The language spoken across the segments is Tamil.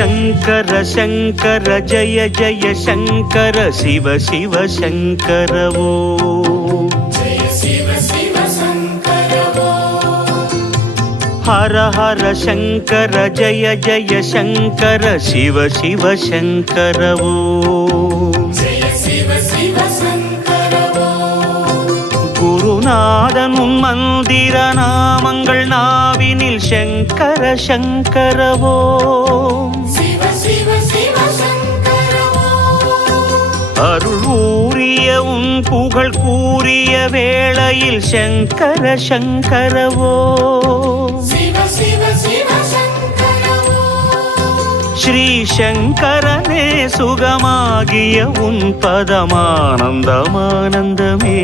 சங்கர சங்கர ஜய ஜய சங்கர சிவ சிவ சங்கரவோ. ஹர ஹர சங்கர ஜய ஜய சங்கர சிவ சிவ சங்கரவோ. குருநாதன் உன் மந்திர நாமங்கள் நாவினில் சங்கர சங்கரவோ. அருள் ஊறிய உன் புகழ் கூறிய வேளையில் சங்கர சங்கரவோ. ஸ்ரீ சங்கரனே சுகமாகிய உன் பதமானந்தமானந்தமே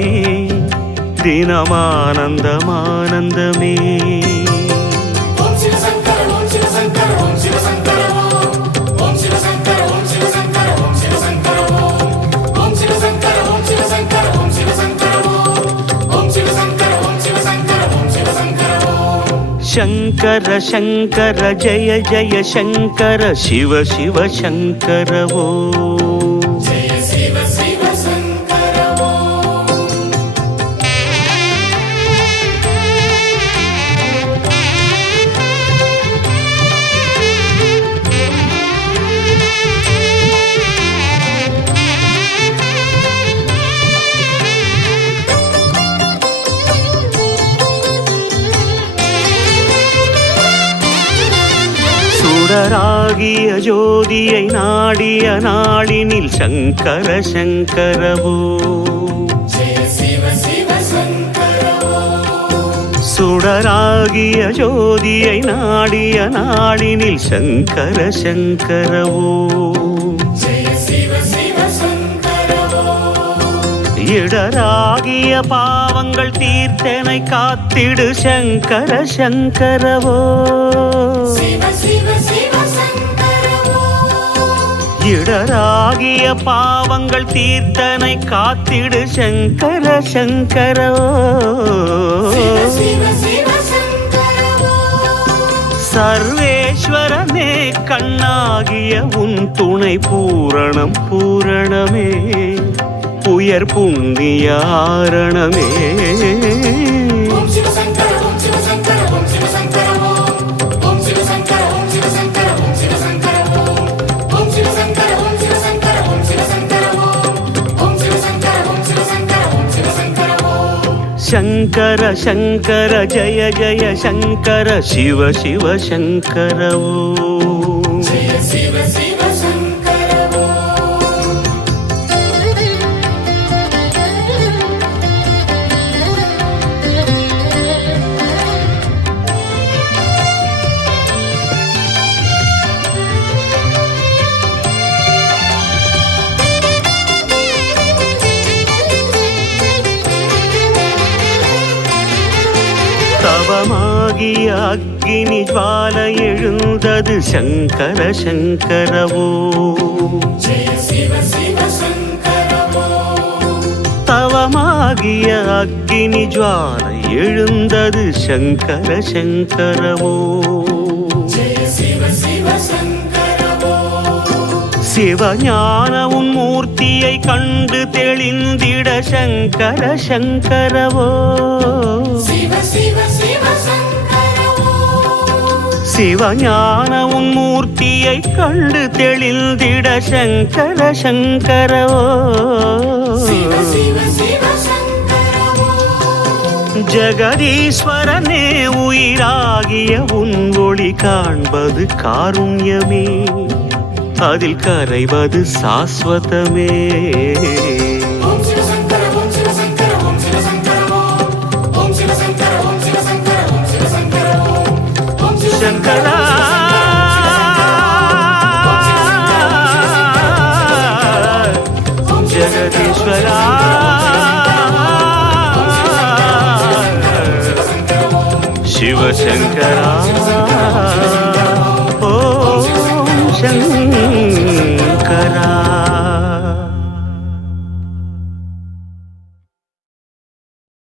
தினமானந்தமானந்தமே. சங்கர சங்கர ஜய ஜய சங்கர சிவ சிவ சங்கரவோ சுடராகிய ஜோதியை நாடிய நாளினில் சங்கர சங்கரவோ. சுடராகிய ஜோதியை நாடிய நாளினில் சங்கர சங்கரவோ. இடராகிய பாவங்கள் தீர்த்தனை காத்திடு சங்கர சங்கரவோ. சீடராகிய பாவங்கள் தீர்த்தனை காத்திடு சங்கர சங்கரோ. சர்வேஸ்வரனே கண்ணாகிய உன் துணை பூரணம் பூரணமே. உயர் புண்ணியாரணமே சங்கர சங்கர ஜய ஜய சங்கர சிவ சிவ சங்கரவோ ஆகி அக்னி ஜுவால எழுந்தது சங்கர சங்கரவோ. தவமாகிய அக்னி ஜுவால எழுந்தது சங்கர சங்கரவோ. சிவஞான உன் மூர்த்தியை கண்டு தெளிந்திட சங்கர சங்கரவோ. சிவ சிவ சிவ சங்கர சிவஞான உன் மூர்த்தியை கண்டு தெளிந்திட சங்கர சங்கரவோ. ஜெகதீஸ்வரனே உயிராகிய உன் ஒளி காண்பது காருண்யமே. அதில் கரைவது சாஸ்வதமே. కదా జగదీశ్వరా. శివశంకరా.